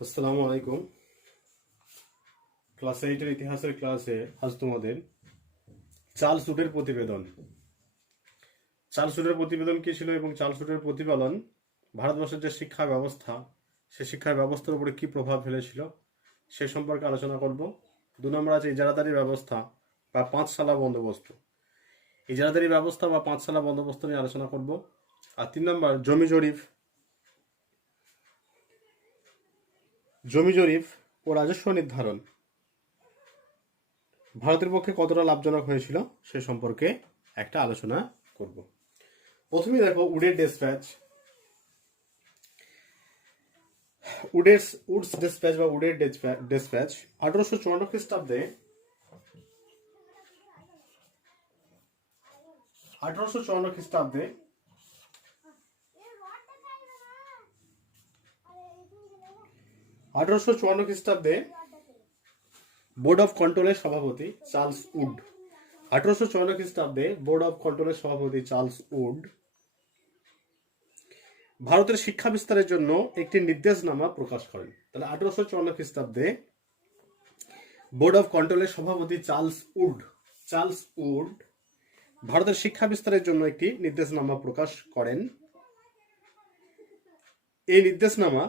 আসসালামু আলাইকুম। ক্লাস 8-এর ইতিহাসের ক্লাসে আজ তোমাদের চার্লস উডের প্রতিবেদন কি ছিল এবং চার্লস উডের প্রতিবেদন ভারতবর্ষের যে শিক্ষা ব্যবস্থা সে শিক্ষা ব্যবস্থার উপরে কি প্রভাব ফেলেছিল সে সম্পর্কে আলোচনা করব। 2 নম্বর আছে ইজারাদারি ব্যবস্থা বা পাঁচশালা বন্দোবস্ত। ইজারাদারি ব্যবস্থা বা পাঁচশালা বন্দোবস্ত নিয়ে আলোচনা করব। আর 3 নম্বর জমি জরিপ ও রাজস্ব নির্ধারণ ভারতের পক্ষে কতটা লাভজনক হয়েছিল সে সম্পর্কে একটা আলোচনা করব। প্রথমে দেখো উডের ডেসপ্যাচ। উডস ডেসপ্যাচ বা উডের ডেসপ্যাচ 1854 খ্রিস্টাব্দে 1854 খ্রিস্টাব্দে বোর্ড অফ কন্ট্রোলের সভাপতি চার্লস উড 1854 খ্রিস্টাব্দে বোর্ড অফ কন্ট্রোলের সভাপতি চার্লস উড ভারতের শিক্ষা বিস্তারের জন্য একটি নির্দেশনামা প্রকাশ করেন। তাহলে 1854 খ্রিস্টাব্দে বোর্ড অফ কন্ট্রোলের সভাপতি চার্লস উড ভারতের শিক্ষা বিস্তারের জন্য একটি নির্দেশনামা প্রকাশ করেন। এই নির্দেশনামা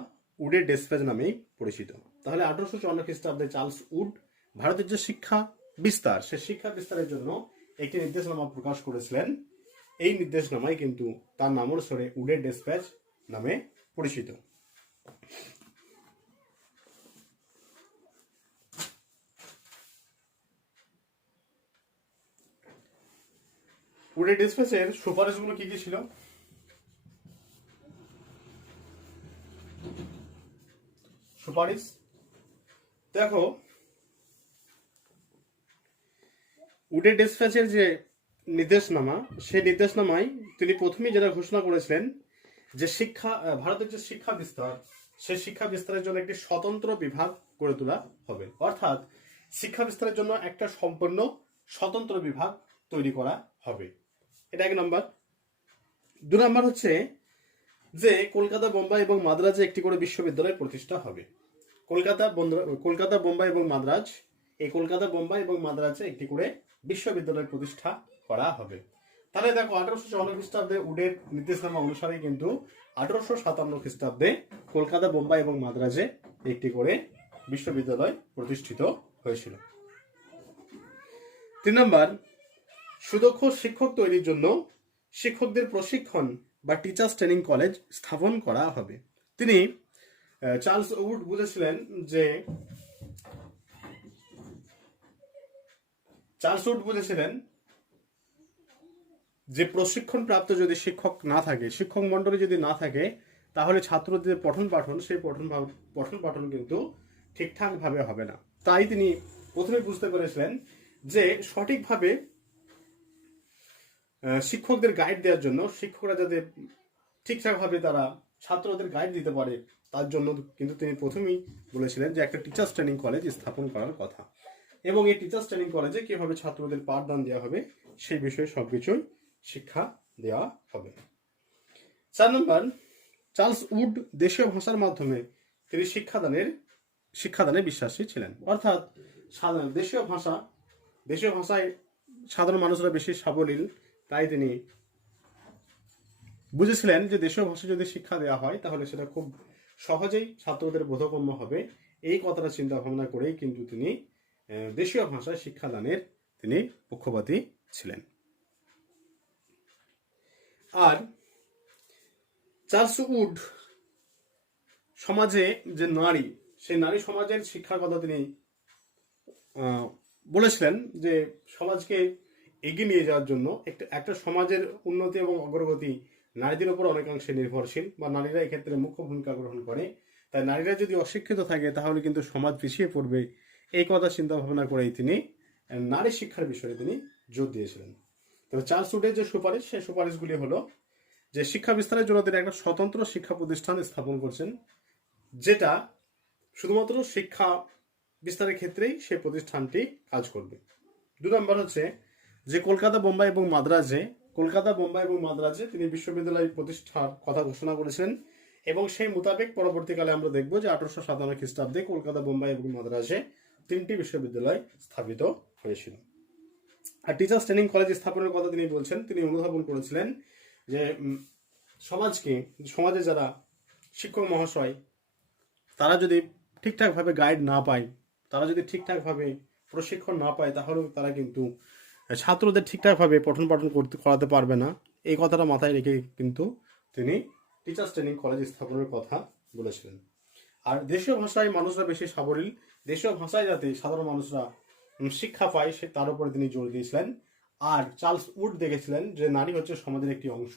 উডের ডেসপ্যাচ নামেই পরিচিত। তাহলে 1854 খ্রিস্টাব্দে চার্লস উড ভারতের যে শিক্ষা বিস্তার সে শিক্ষা বিস্তারের জন্য একটি নির্দেশনামা প্রকাশ করেছিলেন। এই নির্দেশনামায় কিন্তু তার নাম অনুসারে উডের ডেসপ্যাচ নামে পরিচিত। উডের ডেসপ্যাচের সুপারিশগুলো কি কি ছিল? সুপারিশ দেখো, উডের ডেসপ্যাচের যে নির্দেশনামা সেই নির্দেশনামায় তিনি প্রথমেই যেটা ঘোষণা করেছিলেন যে ভারতের যে শিক্ষা বিস্তার সেই শিক্ষা বিস্তারের জন্য একটি স্বতন্ত্র বিভাগ গড়ে তোলা হবে। অর্থাৎ শিক্ষা বিস্তারের জন্য একটা সম্পূর্ণ স্বতন্ত্র বিভাগ তৈরি করা হবে। এটা 1 নম্বর। 2 নম্বর হচ্ছে যে কলকাতা, বোম্বাই এবং মাদ্রাজে একটি করে বিশ্ববিদ্যালয় প্রতিষ্ঠা হবে। কলকাতা, বোম্বাই এবং মাদ্রাজ, এই কলকাতা, বোম্বাই এবং মাদ্রাজে একটি করে বিশ্ববিদ্যালয় প্রতিষ্ঠা করা হবে। তাহলে দেখো 1854 খ্রিস্টাব্দে উডের নির্দেশনামা অনুসারে কিন্তু 1857 খ্রিস্টাব্দে কলকাতা, বোম্বাই এবং মাদ্রাজে একটি করে বিশ্ববিদ্যালয় প্রতিষ্ঠিত হয়েছিল। 3 নম্বর, সুদক্ষ শিক্ষক তৈরির জন্য শিক্ষকদের প্রশিক্ষণ বা টিচার্স ট্রেনিং কলেজ স্থাপন করা হবে। তিনি চার্লস উড বুঝেছিলেন যে প্রশিক্ষণ প্রাপ্ত যদি শিক্ষক না থাকে, শিক্ষক মন্ডলী যদি না থাকে, তাহলে ছাত্রদের পঠন পাঠন কিন্তু ঠিকঠাক ভাবে হবে না। তাই তিনি প্রথমে বুঝতে পেরেছিলেন যে সঠিকভাবে শিক্ষকদের গাইড দেওয়ার জন্য, শিক্ষকরা যাতে ঠিকঠাকভাবে তারা ছাত্রদের গাইড দিতে পারে, তার জন্য কিন্তু তিনি প্রথমেই বলেছিলেন যে একটা টিচার্স ট্রেনিং কলেজ স্থাপন করার কথা, এবং এই টিচার্স ট্রেনিং কলেজে কিভাবে ছাত্রদের পাঠদান দেওয়া হবে সেই বিষয়ে সবকিছুই শিক্ষা দেওয়া হবে। 4 নম্বর, চার্লস উড দেশীয় ভাষার মাধ্যমে তিনি শিক্ষাদানে বিশ্বাসী ছিলেন। অর্থাৎ দেশীয় ভাষায় সাধারণ মানুষরা বেশি সাবলীল, তাই তিনি বুঝেছিলেন যে দেশীয় ভাষায় যদি শিক্ষা দেওয়া হয় তাহলে সেটা খুব সহজেই ছাত্রদের বোধগম্য হবে। এই কথাটা চিন্তা ভাবনা করেই কিন্তু তিনি দেশীয় ভাষায় শিক্ষাদানের তিনি পক্ষপাতী ছিলেন। আর চার্লস উড সমাজে যে নারী, সেই নারী সমাজের শিক্ষার কথা তিনি বলেছিলেন যে সমাজকে এগিয়ে নিয়ে যাওয়ার জন্য একটা সমাজের উন্নতি এবং অগ্রগতি নারীদের উপর অনেকাংশে নির্ভরশীল, বা নারীরা এক্ষেত্রে মুখ্য ভূমিকা গ্রহণ করে। তাই নারীরা যদি অশিক্ষিত থাকে তাহলে কিন্তু সমাজ পিছিয়ে পড়বে। এই কথা চিন্তা ভাবনা করেই তিনি নারী শিক্ষার বিষয়ে তিনি জোর দিয়েছিলেন। তবে চার্লস উডের যে সুপারিশ, সেই সুপারিশগুলি হলো যে শিক্ষা বিস্তারের জন্য তিনি একটা স্বতন্ত্র শিক্ষা প্রতিষ্ঠান স্থাপন করছেন, যেটা শুধুমাত্র শিক্ষা বিস্তারের ক্ষেত্রেই সেই প্রতিষ্ঠানটি কাজ করবে। 2 নম্বর হচ্ছে যে কলকাতা, বোম্বাই এবং মাদ্রাজে তিনি বিশ্ববিদ্যালয় প্রতিষ্ঠার কথা ঘোষণা করেছিলেন, এবং সেই মোতাবেক পরবর্তীকালে আমরা দেখব যে 1857 খ্রিস্টাব্দে কলকাতা, বোম্বাই এবং মাদ্রাজে 3টি বিশ্ববিদ্যালয় স্থাপিত হয়েছিল। আর টিচার্স ট্রেনিং কলেজ স্থাপনের কথা তিনি বলছেন, তিনি অনুধাবন করেছিলেন যে সমাজে যারা শিক্ষক মহাশয় তারা যদি ঠিকঠাকভাবে গাইড না পায়, তারা যদি ঠিকঠাকভাবে প্রশিক্ষণ না পায়, তাহলে তারা কিন্তু ছাত্রদের ঠিকঠাকভাবে পঠন পাঠন করাতে পারবে না। এই কথাটা মাথায় রেখে কিন্তু তিনি টিচার্স ট্রেনিং কলেজ স্থাপনের কথা বলেছিলেন। আর দেশীয় ভাষায় মানুষরা বেশি সাবলীল, দেশীয় ভাষায় যাতে সাধারণ মানুষরা শিক্ষা পায় তার উপরে তিনি জোর দিয়েছিলেন। আর চার্লস উড দেখেছিলেন যে নারী হচ্ছে সমাজের একটি অংশ,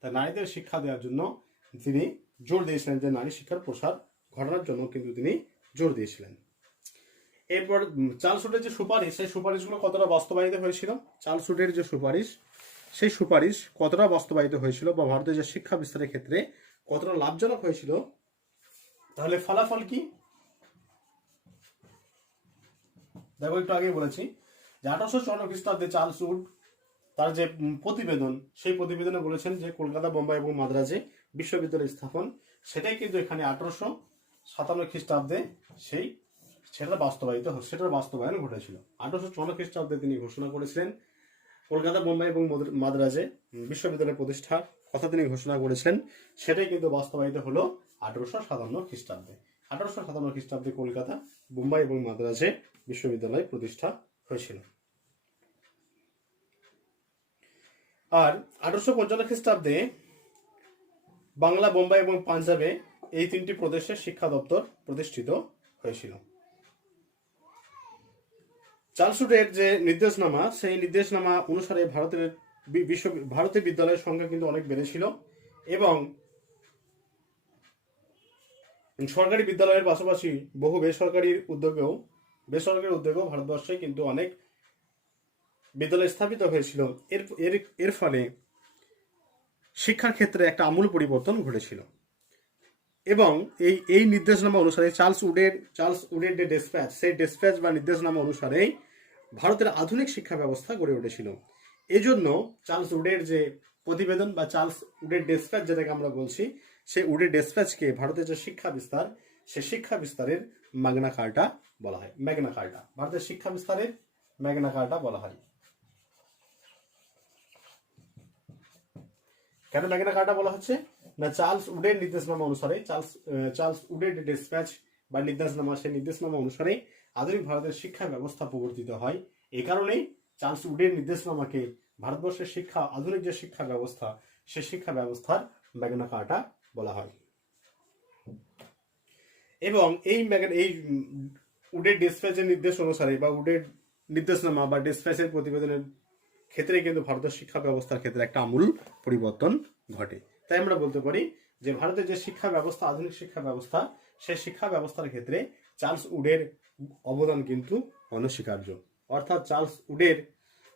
তাই নারীদের শিক্ষা দেওয়ার জন্য তিনি জোর দিয়েছিলেন, যে নারী শিক্ষার প্রসার ঘটানোর জন্য কিন্তু তিনি জোর দিয়েছিলেন। এরপর চার্লস উডের যে সুপারিশ, সেই সুপারিশগুলো কতটা বাস্তবায়িত হয়েছিল, চার্লস উডের যে সুপারিশ, সেই সুপারিশ কতটা বাস্তবায়িত হয়েছিল বা ভারতের যে শিক্ষা বিস্তারের ক্ষেত্রে কতটা লাভজনক হয়েছিল, তাহলে ফলাফল কি দেখো। একটু আগে বলেছি যে 1854 খ্রিস্টাব্দে চার্লস উড তার যে প্রতিবেদন, সেই প্রতিবেদনে বলেছেন যে কলকাতা, বোম্বাই এবং মাদ্রাজে বিশ্ববিদ্যালয় স্থাপন, সেটাই কিন্তু এখানে 1857 খ্রিস্টাব্দে সেটার বাস্তবায়ন ঘটেছিল। 1854 খ্রিস্টাব্দে তিনি ঘোষণা করেছিলেন কলকাতা, বোম্বাই এবং মাদ্রাজে বিশ্ববিদ্যালয় প্রতিষ্ঠার কথা তিনি ঘোষণা করেছিলেন, সেটাই কিন্তু বাস্তবায়িত হলো 1857 খ্রিস্টাব্দে। 1857 খ্রিস্টাব্দে কলকাতা, বোম্বাই এবং মাদ্রাজে বিশ্ববিদ্যালয় প্রতিষ্ঠা হয়েছিল। আর 1855 খ্রিস্টাব্দে বাংলা, বোম্বাই এবং পাঞ্জাবে এই 3টি প্রদেশের শিক্ষা দপ্তর প্রতিষ্ঠিত হয়েছিল। চার্লস উডের যে নির্দেশনামা, সেই নির্দেশনামা অনুসারে ভারতের বিদ্যালয়ের সংখ্যা কিন্তু অনেক বেড়েছিল এবং সরকারি বিদ্যালয়ের পাশাপাশি বহু বেসরকারি উদ্যোগেও ভারতবর্ষে কিন্তু অনেক বিদ্যালয় স্থাপিত হয়েছিল। এর ফলে শিক্ষার ক্ষেত্রে একটা আমূল পরিবর্তন ঘটেছিল। এবং এই নির্দেশনামা অনুসারে চার্লস উডের যে ডেসপ্যাচ, সেই ডেসপ্যাচ বা নির্দেশনামা অনুসারে ভারতের আধুনিক শিক্ষা ব্যবস্থা গড়ে উঠেছিল। এজন্য চার্লস উডের যে প্রতিবেদন বা চার্লস উডের ডেসপ্যাচ যেটাকে আমরা বলছি, সেই উডের ডেসপ্যাচকে ভারতের যে শিক্ষা বিস্তার, সেই শিক্ষা বিস্তারের ম্যাগনা কার্টা বলা হয়। ভারতের শিক্ষা বিস্তারের ম্যাগনা কার্টা বলা হয়। কেন ম্যাগনা কার্টা বলা হচ্ছে না, চার্লস উডের নির্দেশনামা অনুসারে, চার্লস উডের ডিসপ্যাচ বা নির্দেশনামা, সেই নির্দেশনামা অনুসারে আধুনিক ভারতের শিক্ষা ব্যবস্থা প্রবর্তিত হয়। এই কারণেই চার্লস উডের নির্দেশনামাকে ভারতবর্ষের আধুনিক যে শিক্ষা ব্যবস্থা, সেই শিক্ষা ব্যবস্থার ম্যাগনা কার্টা বলা হয়। এবং এই উডের ডিসপ্যাচের নির্দেশ অনুসারে বা উডের নির্দেশনামা বা ডিসপ্যাচের প্রতিবেদনের ক্ষেত্রে কিন্তু ভারতের শিক্ষা ব্যবস্থার ক্ষেত্রে একটা আমূল পরিবর্তন ঘটে। তাই আমরা বলতে পারি যে ভারতের যে শিক্ষা ব্যবস্থা, আধুনিক শিক্ষা ব্যবস্থা, সেই শিক্ষা ব্যবস্থার ক্ষেত্রে চার্লস উডের অবদান কিন্তু অনস্বীকার্য। অর্থাৎ চার্লস উডের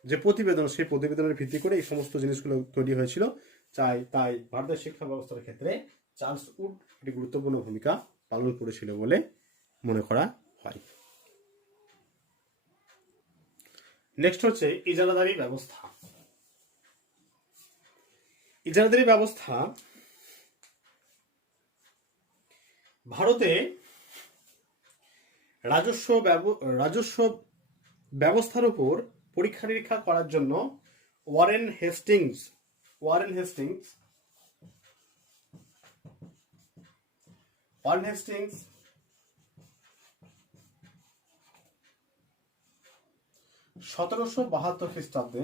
যে প্রতিবেদন, সেই প্রতিবেদনের ভিত্তি করে এই সমস্ত জিনিসগুলো তৈরি হয়েছিল। তাই ভারতের শিক্ষা ব্যবস্থার ক্ষেত্রে চার্লস উড একটি গুরুত্বপূর্ণ ভূমিকা পালন করেছিল বলে মনে করা হয়। নেক্সট হচ্ছে ইজারাদারি ব্যবস্থা। ইজারাদারি ব্যবস্থা ভারতে রাজস্ব ব্যবস্থার উপর পরীক্ষা নিরীক্ষা করার জন্য ওয়ারেন হেস্টিংস 1772 খ্রিস্টাব্দে,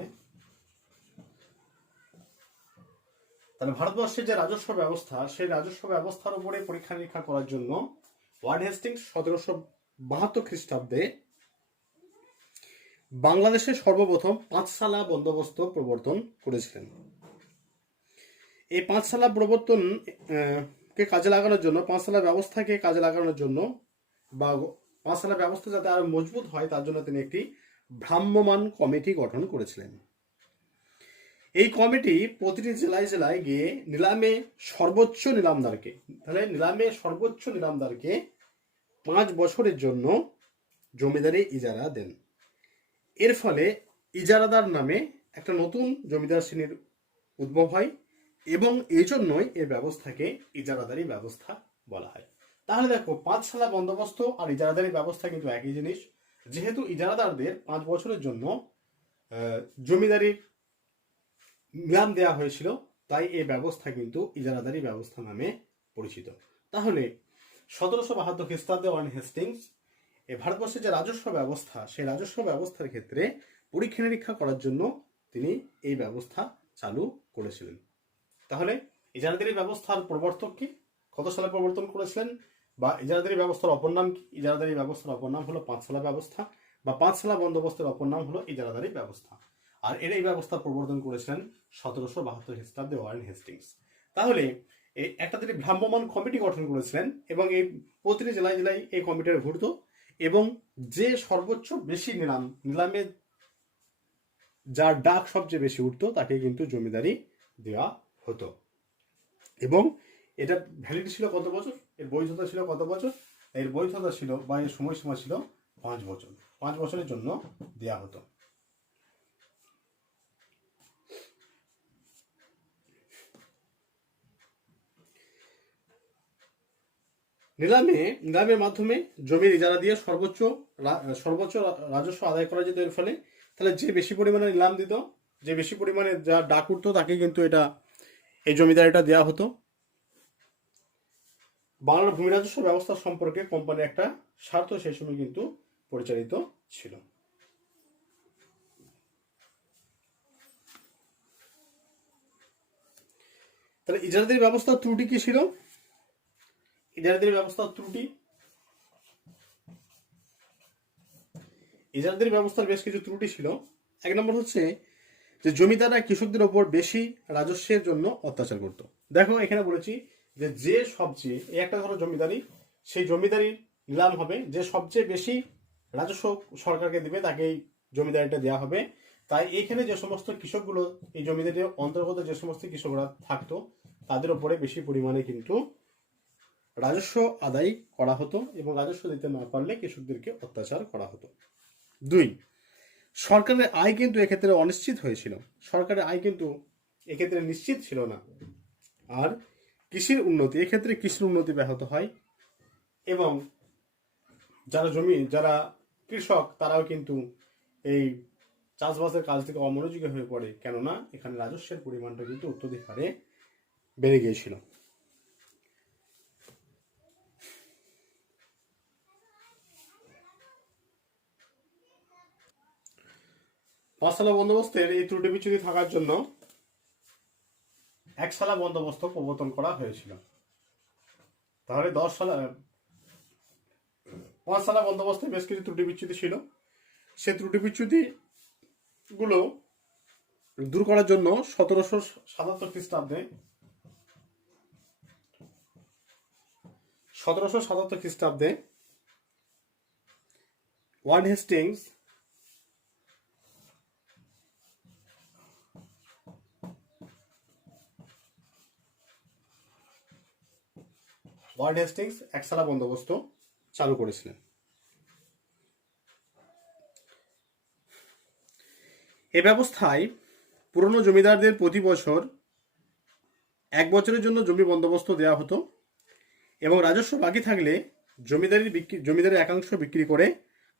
তাহলে ভারতবর্ষের যে রাজস্ব ব্যবস্থা, সেই রাজস্ব ব্যবস্থার উপরে পরীক্ষা নিরীক্ষা করার জন্য ওয়ারেন হেস্টিংস 1772 খ্রিস্টাব্দে বাংলাদেশে সর্বপ্রথম পাঁচশালা বন্দোবস্ত প্রবর্তন করেছিলেন। এই পাঁচশালা প্রবর্তন কে কাজে লাগানোর জন্য, পাঁচশালা ব্যবস্থাকে কাজে লাগানোর জন্য বা পাঁচশালা ব্যবস্থা যাতে আরো মজবুত হয়, তার জন্য তিনি একটি ভ্রাম্যমাণ কমিটি গঠন করেছিলেন। এই কমিটি প্রতিটি জেলায় গিয়ে নিলামে সর্বোচ্চ নিলামদারকে 5 বছরের জন্য জমিদারি ইজারা দেন। এর ফলে ইজারাদার নামে একটা নতুন জমিদার শ্রেণীর উদ্ভব হয় এবং এই জন্যই এই ব্যবস্থাকে ইজারাদারি ব্যবস্থা বলা হয়। তাহলে দেখো, পাঁচশালা বন্দোবস্ত আর ইজারাদারি ব্যবস্থা কিন্তু একই জিনিস। যেহেতু ইজারাদারদের 5 বছরের জন্য জমিদারির নিলাম দেওয়া হয়েছিল, তাই এই ব্যবস্থা কিন্তু ইজারাদারি ব্যবস্থা নামে পরিচিত। তাহলে 1772 খ্রিস্টাব্দে ওয়ারেন হেস্টিংস এই ভারতবর্ষের যে রাজস্ব ব্যবস্থা, সেই রাজস্ব ব্যবস্থার ক্ষেত্রে পরীক্ষা নিরীক্ষা করার জন্য তিনি এই ব্যবস্থা চালু করেছিলেন। তাহলে ইজারাদারি ব্যবস্থার প্রবর্তক কি, কত সালে প্রবর্তন করেছিলেন, বা ইজারাদারি ব্যবস্থার অপর নাম কি? ইজারাদারি ব্যবস্থার অপর নাম হলো পাঁচশালা ব্যবস্থা, বা পাঁচশালা বন্দোবস্তের অপর নাম হলো ইজারাদারি ব্যবস্থা। আর এর এই ব্যবস্থা প্রবর্তন করেছিলেন 1772 খ্রিস্টাব্দে ওয়ারেন হেস্টিংস। তাহলে এই একটা তিনি ভ্রাম্যমাণ কমিটি গঠন করেছিলেন, এবং এই প্রতিটি জেলায় জেলায় এই কমিটির ঘুরত, এবং যে সর্বোচ্চ বেশি নিলামে যার ডাক সবচেয়ে বেশি উঠতো তাকে কিন্তু জমিদারি দেওয়া হতো। এবং এটা ভ্যালিডিটি ছিল কত বছর, এর বৈধতা ছিল কত বছর? এর বৈধতা ছিল বা এর সময়সীমা ছিল 5 বছর। 5 বছরের জন্য দেওয়া হতো। নিলামের মাধ্যমে জমির ইজারা দিয়ে সর্বোচ্চ রাজস্ব আদায় করা যেত। এর ফলে তাহলে যে বেশি পরিমাণে নিলাম দিত, যে বেশি পরিমাণে যা ডাক উঠতো, তাকে কিন্তু এই জমিদারিটা দেওয়া হতো। বাংলার ভূমি রাজস্ব ব্যবস্থা সম্পর্কে কোম্পানির একটা স্বার্থ সেই সময় কিন্তু পরিচালিত ছিল। তাহলে ইজারাদারি ব্যবস্থার ত্রুটি কি ছিল? ইজারাদারি ব্যবস্থার বেশ কিছু ত্রুটি ছিল। 1 নম্বর হচ্ছে যে জমিদাররা কৃষকদের ওপর বেশি রাজস্বের জন্য অত্যাচার করত। দেখো, এখানে বলেছি যে সবচেয়ে, এই একটা ধরো জমিদারি, সেই জমিদারি নিলাম হবে, যে সবচেয়ে বেশি রাজস্ব সরকারকে দিবে তাকেই জমিদারিটা দেওয়া হবে। তাই এখানে যে সমস্ত কৃষকগুলো এই জমিদারির অন্তর্গত যে সমস্ত কৃষকরা থাকতো, তাদের উপরে বেশি পরিমাণে কিন্তু রাজস্ব আদায় করা হতো, এবং রাজস্ব দিতে না পারলে কৃষকদেরকে অত্যাচার করা হতো। 2, সরকারের আয় কিন্তু এক্ষেত্রে অনিশ্চিত হয়েছিল। সরকারের আয় কিন্তু এক্ষেত্রে নিশ্চিত ছিল না। আর কৃষির উন্নতি ব্যাহত হয়, এবং যারা কৃষক তারাও কিন্তু এই চাষবাসের কাজ থেকে অমনোযোগী হয়ে পড়ে, কেননা এখানে রাজস্বের পরিমাণটা কিন্তু অত্যধিক হারে বেড়ে গিয়েছিল। পাঁচশালা বন্দোবস্তের এই ত্রুটি বিচ্যুতি থাকার জন্য একশালা বন্দোবস্ত প্রবর্তন করা হয়েছিল। তাহলে 5 শালা বন্দোবস্তে বেশ কিছু ত্রুটি বিচ্যুতি ছিল। সেই ত্রুটি বিচ্যুতি গুলো দূর করার জন্য 1777 খ্রিস্টাব্দে ওয়ারেন হেস্টিংস একশালা বন্দোবস্ত চালু করেছিলেন। এ ব্যবস্থায় পুরনো জমিদারদের প্রতি বছর 1 বছরের জন্য জমি বন্দোবস্ত দেওয়া হতো, এবং রাজস্ব বাকি থাকলে জমিদারের একাংশ বিক্রি করে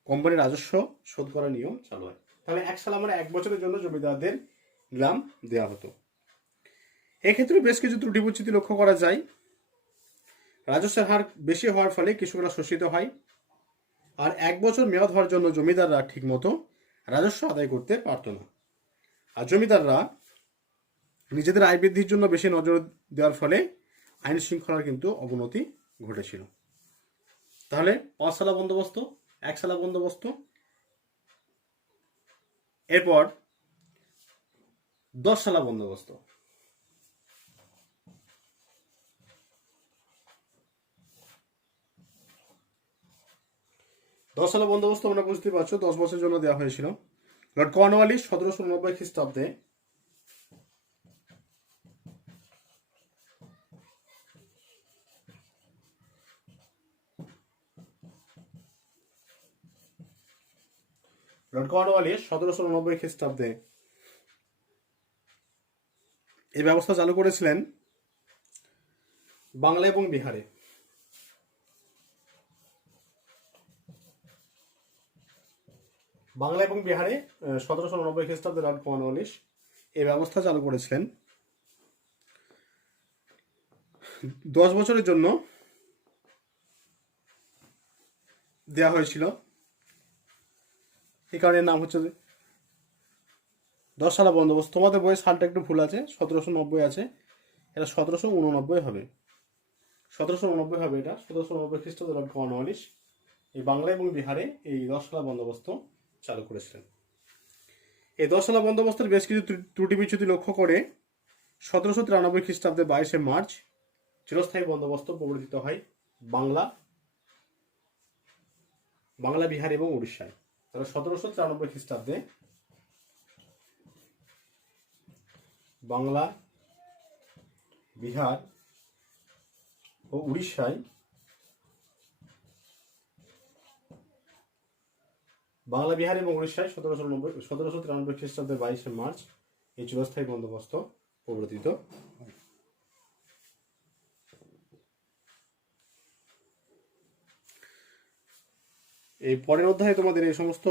কোম্পানির রাজস্ব শোধ করার নিয়ম চালু হয়। তাহলে 1 সাল মানে 1 বছরের জন্য জমিদারদের নিলাম দেওয়া হতো। এক্ষেত্রে বেশ কিছু ত্রুটি বিচ্যুতি লক্ষ্য করা যায়। রাজস্বের হার বেশি হওয়ার ফলে কৃষকরা শোষিত হয়, আর 1 বছর মেয়াদ হওয়ার জন্য জমিদাররা ঠিকমতো রাজস্ব আদায় করতে পারত না, আর জমিদাররা নিজেদের আয় বৃদ্ধির জন্য বেশি নজর দেওয়ার ফলে আইন শৃঙ্খলার কিন্তু অবনতি ঘটেছিল। তাহলে 5 শালা বন্দোবস্ত, 1 শালা বন্দোবস্ত, এরপর 10 শালা বন্দোবস্ত। 10 শালা বন্দোবস্ত আমরা বুঝতে পারছো 10 বছরের জন্য দেওয়া হয়েছিল। লর্ড কর্নওয়ালিস 1790 খ্রিস্টাব্দে লর্ড কর্নওয়ালিস 1790 খ্রিস্টাব্দে এই ব্যবস্থা চালু করেছিলেন বাংলা এবং বিহারে। বাংলা এবং বিহারে 1799 খ্রিস্টাব্দে লর্ড কর্নওয়ালিস এই ব্যবস্থা চালু করেছিলেন। 10 বছরের জন্য দেওয়া হয়েছিল, এই কারণে নাম হচ্ছে 10 সালা বন্দোবস্ত। তোমাদের বইয়ের সালটা একটু ভুল আছে, 1790 আছে, এটা 1789 হবে, 1789 হবে এটা। 1789 খ্রিস্টাব্দে লর্ড কর্নওয়ালিস এই বাংলা এবং বিহারে এই 10 সালা বন্দোবস্ত চালু করেছিলেন। এই 10 সালা বন্দোবস্তের বেশ কিছু ত্রুটি বিচ্যুতি লক্ষ্য করে 1793 খ্রিস্টাব্দে 22শে মার্চ চিরস্থায়ী বন্দোবস্ত প্রবর্তিত হয় বাংলা, বিহার এবং উড়িষ্যায়। তাহলে 1793 খ্রিস্টাব্দে বাংলা, বিহার ও উড়িষ্যায় বাংলা, বিহার এবং উড়িষ্যায় 1793 খ্রিস্টাব্দে 22শে মার্চ এই চিরস্থায়ী বন্দোবস্ত প্রবর্তিত হয়। এই পরের অধ্যায়ে তোমাদের এই সমস্ত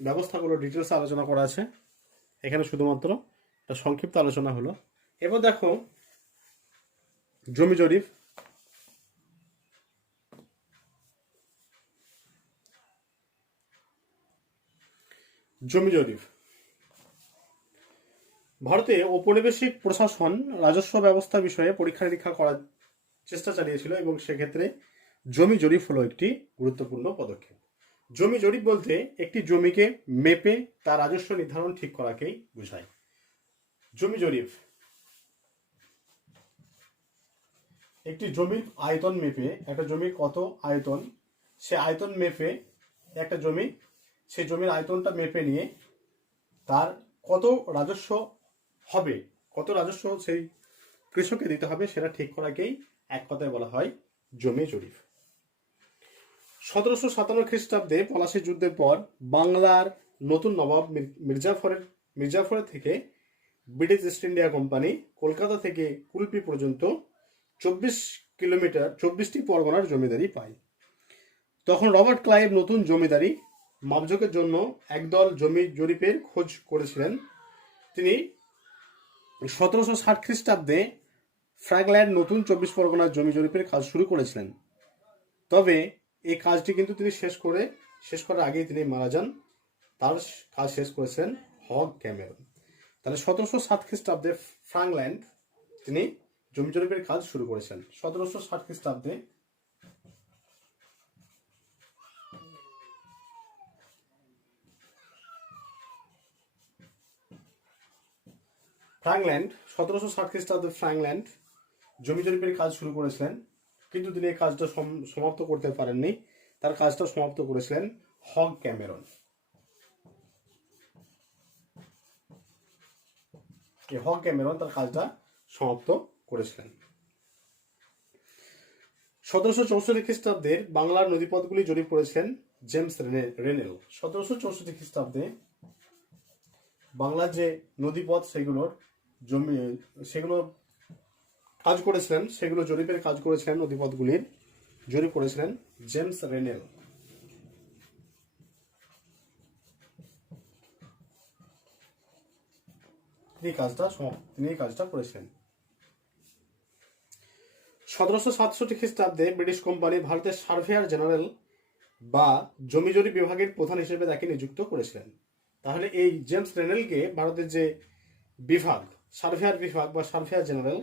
ব্যবস্থাগুলো ডিটেলস আলোচনা করা আছে, এখানে শুধুমাত্র একটা সংক্ষিপ্ত আলোচনা হলো। এবার দেখো জমি জরিপ। জমি জরিপ ভারতে ঔপনিবেশিক প্রশাসন রাজস্ব ব্যবস্থা বিষয়ে পরীক্ষা নিরীক্ষা করার চেষ্টা চালিয়েছিল এবং সেক্ষেত্রে জমি জরিপ হলো একটি গুরুত্বপূর্ণ পদক্ষেপ। জমি জরিপ বলতে একটি জমিকে মেপে তার রাজস্ব নির্ধারণ ঠিক করাকেই বোঝায়। জমি জরিপ একটি জমির আয়তন মেপে, একটা জমির কত আয়তন, সে আয়তন মেপে একটা জমি, সেই জমির আয়তনটা মেপে নিয়ে তার কত রাজস্ব হবে, কত রাজস্ব সেই কৃষককে দিতে হবে সেটা ঠিক করাকেই এক কথায় বলা হয় জমি জরিপ। 1757 খ্রিস্টাব্দে পলাশী যুদ্ধের পর বাংলার নতুন নবাব মির্জাফরের থেকে British east India company Kolkata থেকে কুলপি পর্যন্ত 24টি পরগনার জমিদারি পায়। তখন রবার্ট ক্লাইভ নতুন জমিদারি মাপজোকের জন্য একদল জমি জরিপের খোঁজ করেছিলেন। তিনি 1760 খ্রিস্টাব্দে ফ্র্যাগল্যান্ড নতুন 24 পরগনার জমি জরিপের কাজ শুরু করেছিলেন। তবে এই কাজটি কিন্তু তিনি শেষ করার আগেই তিনি মারা যান। তার কাজ শেষ করেছিলেন হগ ক্যামেরন। তাহলে 1760 খ্রিস্টাব্দে ফ্র্যাগল্যান্ড তিনি জমি জরিপের কাজ শুরু করেছেন। 1760 খ্রিস্টাব্দে ফ্র্যাগল্যান্ড জমি জরিপের কাজ শুরু করেছিলেন, কিন্তু তিনি এই কাজটা সমাপ্ত করতে পারেননি। তার কাজটা সমাপ্ত করেছিলেন হগ ক্যামেরন। এই হগ ক্যামেরন তার কাজটা সমাপ্ত করেছিলেন। 1764 খ্রিস্টাব্দের বাংলার নদীপথগুলি জরিপ করেছেন জেমস রেনেল। 1764 খ্রিস্টাব্দে বাংলার যে নদীপথ সেগুলো কাজ করেছিলেন, সেগুলো জরিপের কাজ করেছিলেন, নদীপথগুলির জরিপ করেছিলেন জেমস রেনেল। তিনি এই কাজটা করেছিলেন। 1767 খ্রিস্টাব্দে ব্রিটিশ কোম্পানি ভারতের সার্ভেয়ার জেনারেল বা জমি জরিপ বিভাগের প্রধান হিসেবে তাকে নিযুক্ত করেছিলেন। তাহলে এই জেমস রেনেলকে ভারতের যে বিভাগ, সার্ভেয়ার বিভাগ বা সার্ভেয়ার জেনারেল,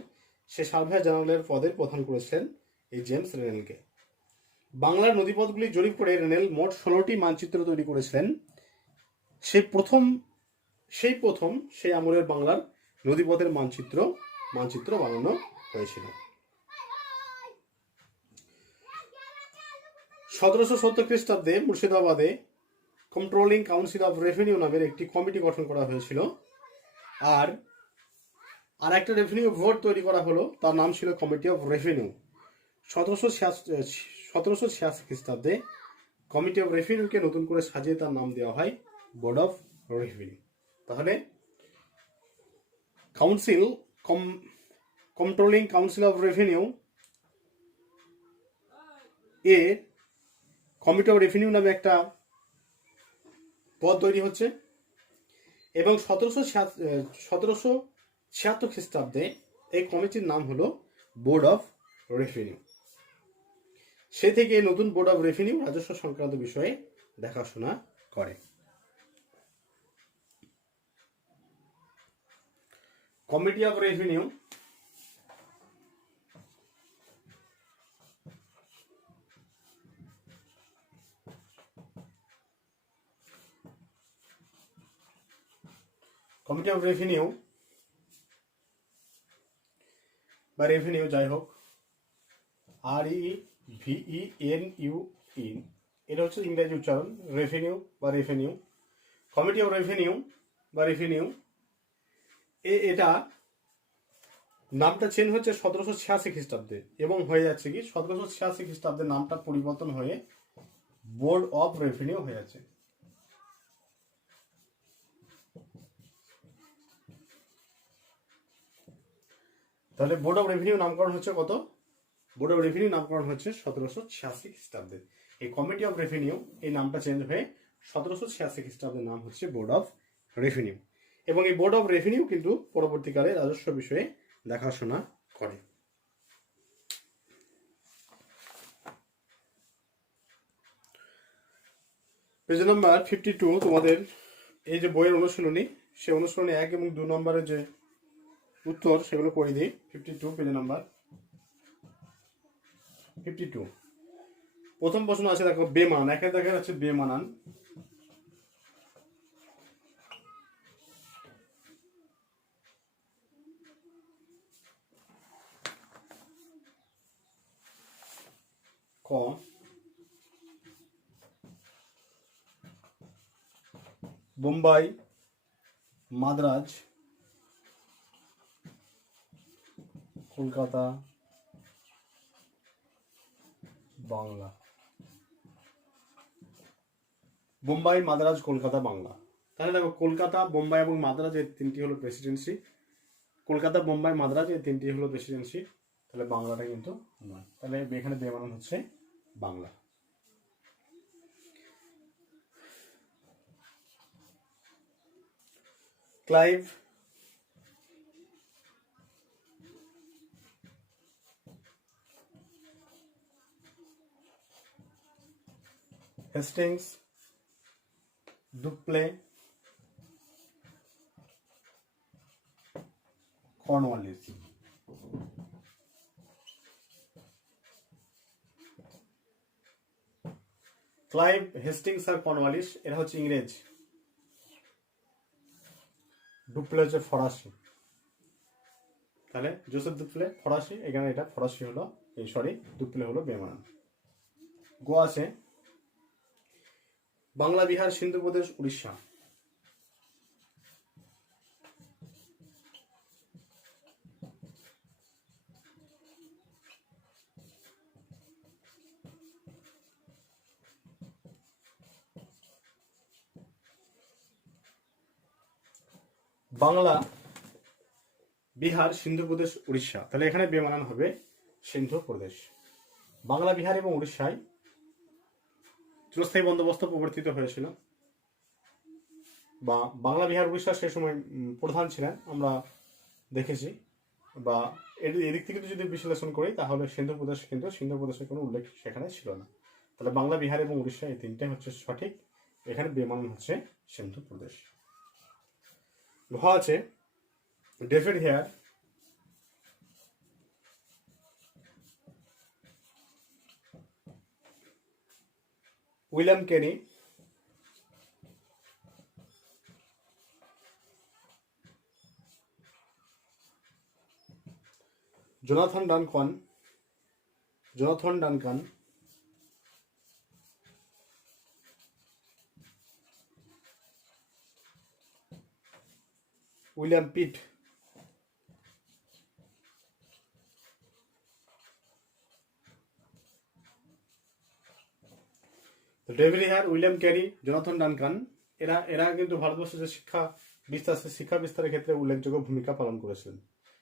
সেই সার্ভেয়ার জেনারেলের পদের প্রধান করেছিলেন এই জেমস রেনেলকে। বাংলার নদীপথগুলি জরিপ করে রেনেল মোট 16টি মানচিত্র তৈরি করেছিলেন। সেই আমলের বাংলার নদীপথের মানচিত্র বানানো হয়েছিল। 1770 খ্রিস্টাব্দে মুর্শিদাবাদে কন্ট্রোলিং কাউন্সিল অফ রেভিনিউ নামের একটি কমিটি গঠন করা হয়েছিল। আর একটা রেভিনিউ বোর্ড তৈরি করা হলো, তার নাম ছিল কমিটি অফ রেভিনিউ। 1786 খ্রিস্টাব্দে কমিটি অফ রেভিনিউকে নতুন করে সাজিয়ে তার নাম দেওয়া হয় বোর্ড অফ রেভিনিউ। তাহলে council controlling council of revenue A committee of revenue নামে একটা পদ তৈরি হচ্ছে এবং 1776 খ্রিস্টাব্দে এই কমিটির নাম হলো বোর্ড অফ রেভিনিউ। সে থেকে এই নতুন বোর্ড অফ রেভিনিউ রাজস্ব সংক্রান্ত বিষয়ে দেখাশোনা করে। Committee of revenue committee of revenue বা রেভিনিউ যাই হোক, REVENUE, এটা হচ্ছে ইংরেজি উচ্চারণ, রেভিনিউ বা রেভিনিউ। কমিটি অফ রেভিনিউ বা রেভিনিউ এটা নামটা চেঞ্জ হচ্ছে 1786 খ্রিস্টাব্দে এবং হয়ে যাচ্ছে কি 1786 খ্রিস্টাব্দে নামটা পরিবর্তন হয়ে বোর্ড অফ রেভিনিউ হয়ে যাচ্ছে। তাহলে বোর্ড অফ রেভিনিউ নামকরণ হচ্ছে কত? বোর্ড অফ রেভিনিউ নামকরণ হচ্ছে 1786 খ্রিস্টাব্দে। এই কমিটি অফ রেভিনিউ এই নামটা চেঞ্জ হয়ে 1786 খ্রিস্টাব্দের নাম হচ্ছে বোর্ড অফ রেভিনিউ এবং এই বোর্ড অফ রেভিনিউ কিন্তু পরবর্তীকালে রাজস্ব বিষয়ে দেখাশোনা করে। পেজ নাম্বার 52 তোমাদের এই যে বইয়ের অনুশীলনী, সেই অনুশীলনী 1 এবং 2 নম্বরের যে উত্তর সেগুলো করে দিই। 52 পেজ নাম্বার 52 প্রথম প্রশ্ন আছে দেখো, বেমান, একে দেখা যাচ্ছে বেমানান। ক বোম্বাই, মাদ্রাজ, কলকাতা, বাংলা। বোম্বাই, মাদ্রাজ, কলকাতা, বাংলা। তাহলে দেখো কলকাতা, বোম্বাই এবং মাদ্রাজ এই তিনটি হলো প্রেসিডেন্সি। কলকাতা, বোম্বাই, মাদ্রাজ এই তিনটি হলো প্রেসিডেন্সি। তাহলে বাংলাটা কিন্তু নয়। তাহলে এখানে বেমানান হচ্ছে Bangla. Clive Hastings, ডুপ্লে, Cornwallis. Clive, Hastings আর কর্নওয়ালিস এরা হচ্ছে ইংরেজ, ডুপ্লে হচ্ছে ফরাসি। তাহলে জোসেফ ডুপ্লে ফরাসি, এখানে এটা ফরাসি হলো, এই সরি ডুপ্লে হলো বেমানান। গো আছে বাংলা, বিহার, সিন্ধু প্রদেশ, উড়িষ্যা। বাংলা, বিহার, সিন্ধু প্রদেশ, উড়িষ্যা। তাহলে এখানে বেমানান হবে সিন্ধু প্রদেশ। বাংলা, বিহার এবং উড়িষ্যায় চিরস্থায়ী বন্দোবস্ত প্রবর্তিত হয়েছিল, বা বাংলা, বিহার, উড়িষ্যা সে সময় প্রধান ছিলেন আমরা দেখেছি, বা এদিক থেকে যদি বিশ্লেষণ করি তাহলে সিন্ধু প্রদেশ, কিন্তু সিন্ধু প্রদেশের কোনো উল্লেখ সেখানে ছিল না। তাহলে বাংলা, বিহার এবং উড়িষ্যা এই তিনটাই হচ্ছে সঠিক। এখানে বেমানান হচ্ছে সিন্ধু প্রদেশ। ঘ আছে ডেভিড হেয়ার, উইলিয়াম কেনি, জোনাথন ডানকান, উইলিয়াম পিট। David Hare, William carry, Jonathan Duncan এরা কিন্তু ভারতবর্ষের যে শিক্ষা শিক্ষা বিস্তারের ক্ষেত্রে উল্লেখযোগ্য ভূমিকা পালন করেছিলেন।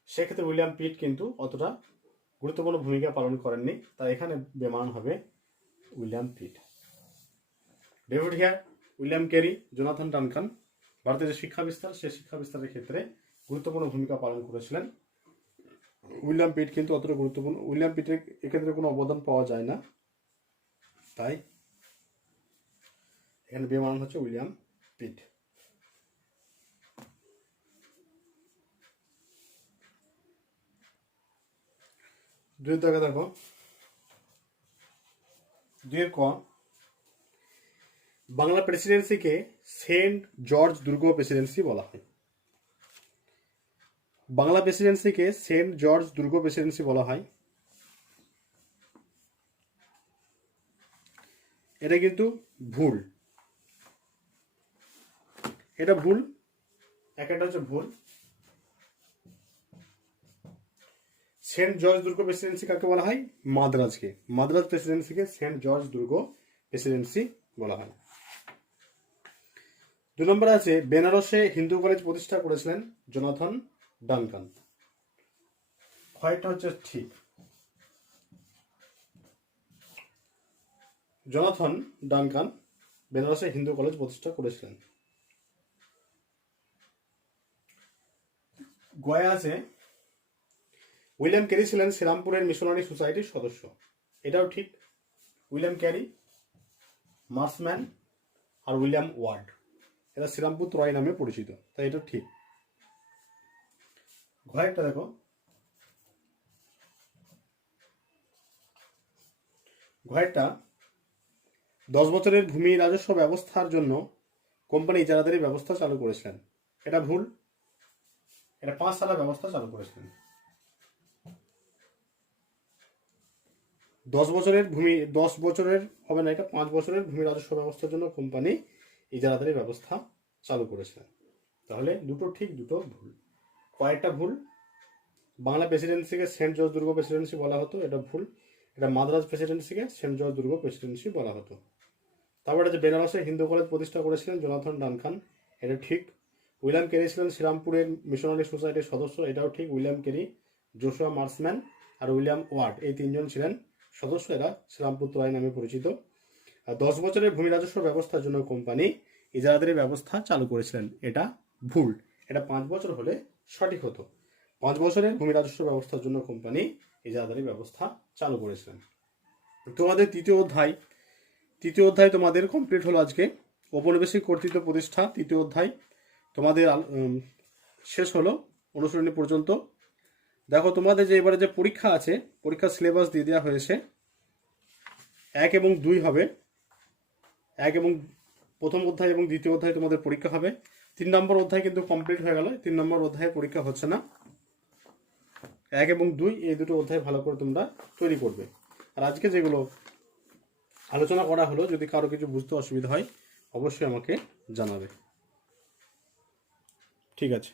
সেক্ষেত্রে উইলিয়াম পিট কিন্তু অতটা গুরুত্বপূর্ণ ভূমিকা পালন করেননি, তাই এখানে বেমান হবে William peat. David here, William carry, Jonathan Duncan ভারতের যে শিক্ষা বিস্তার সেই শিক্ষা বিস্তারের ক্ষেত্রে গুরুত্বপূর্ণ ভূমিকা পালন করেছিলেন। উইলিয়াম পিট কিন্তু অতটা গুরুত্বপূর্ণ, উইলিয়াম পিটের এক্ষেত্রে কোনো অবদান পাওয়া যায় না, তাই এখানে বেমান হচ্ছে উইলিয়াম পিট। দুই দাগে দেখো, দুইয়ের ক, বাংলা প্রেসিডেন্সিকে সেন্ট জর্জ দুর্গ প্রেসিডেন্সি বলা হয়। বাংলা প্রেসিডেন্সিকে সেন্ট জর্জ দুর্গ প্রেসিডেন্সি বলা হয়। এটা কিন্তু ভুল, এটা ভুল, একটা হচ্ছে ভুল। সেন্ট জর্জ দুর্গ প্রেসিডেন্সি কাকে বলা হয়? মাদ্রাজকে। মাদ্রাজ প্রেসিডেন্সিকে সেন্ট জর্জ দুর্গ প্রেসিডেন্সি বলা হয়। 2 নম্বর আছে, বেনারসে হিন্দু কলেজ প্রতিষ্ঠা করেছিলেন জোনাথন ডানকান। কয়টা হচ্ছে ঠিক? জোনাথন ডানকান বেনারসে হিন্দু কলেজ প্রতিষ্ঠা করেছিলেন। গয়া আছে, উইলিয়াম ক্যারি ছিলেন শ্রীরামপুরের মিশনারি সোসাইটির সদস্য। এটাও ঠিক। উইলিয়াম ক্যারি, মার্সম্যান আর উইলিয়াম ওয়ার্ড এরা শ্রীরামপুর ত্রয় নামে পরিচিত, তাই এটা ঠিক। ঘয়েরটা দেখো, ঘয়েরটা 10 বছরের ভূমি রাজস্ব ব্যবস্থার জন্য কোম্পানি ইজারাদারি ব্যবস্থা চালু করেছিলেন। এটা ভুল, এটা 5 সালের ব্যবস্থা চালু করেছিলেন। 10 বছরের হবে না, এটা 5 বছরের ভূমি রাজস্ব ব্যবস্থার জন্য কোম্পানি ইজারাদারি ব্যবস্থা চালু করেছিলেন। তাহলে দুটো ঠিক, দুটো ভুল। কয়েকটা ভুল, বাংলা প্রেসিডেন্সিকে সেন্ট জর্জ দুর্গ প্রেসিডেন্সি বলা হতো, এটা ভুল। এটা মাদ্রাজ প্রেসিডেন্সিকে সেন্ট জর্জ দুর্গ প্রেসিডেন্সি বলা হতো। তারপরে যে বেনারসে হিন্দু কলেজ প্রতিষ্ঠা করেছিলেন জোনাথন ডানকান, এটা ঠিক। উইলিয়াম ক্যারি ছিলেন শ্রীরামপুরের মিশনারি সোসাইটির সদস্য, এটাও ঠিক। উইলিয়াম ক্যারি, জোশুয়া মার্সম্যান আর উইলিয়াম ওয়ার্ড এই 3 জন ছিলেন সদস্য, এরা শ্রীরামপুর ত্রয় নামে পরিচিত। আর 10 বছরের ভূমি রাজস্ব ব্যবস্থার জন্য কোম্পানি ইজারাদারি ব্যবস্থা চালু করেছিলেন, এটা ভুল। এটা 5 বছর হলে সঠিক হতো। 5 বছরের ভূমি রাজস্ব ব্যবস্থার জন্য কোম্পানি ইজারাদারি ব্যবস্থা চালু করেছিলেন। তোমাদের তৃতীয় অধ্যায় তোমাদের কমপ্লিট হলো আজকে। ঔপনিবেশিক কর্তৃত্ব প্রতিষ্ঠা তৃতীয় অধ্যায় তোমাদের শেষ হলো অনুশীলনী পর্যন্ত। দেখো তোমাদের যে এবারে যে পরীক্ষা আছে, পরীক্ষার সিলেবাস দিয়ে দেওয়া হয়েছে। 1 এবং 2 হবে, 1 এবং প্রথম অধ্যায় এবং দ্বিতীয় অধ্যায় তোমাদের পরীক্ষা হবে। 3 নম্বর অধ্যায় কিন্তু কমপ্লিট হয়ে গেল, 3 নম্বর অধ্যায়ে পরীক্ষা হচ্ছে না। 1 এবং 2 এই দুটো অধ্যায় ভালো করে তোমরা তৈরি করবে। আর আজকে যেগুলো আলোচনা করা হলো, যদি কারো কিছু বুঝতে অসুবিধা হয় অবশ্যই আমাকে জানাবে। ঠিক আছে।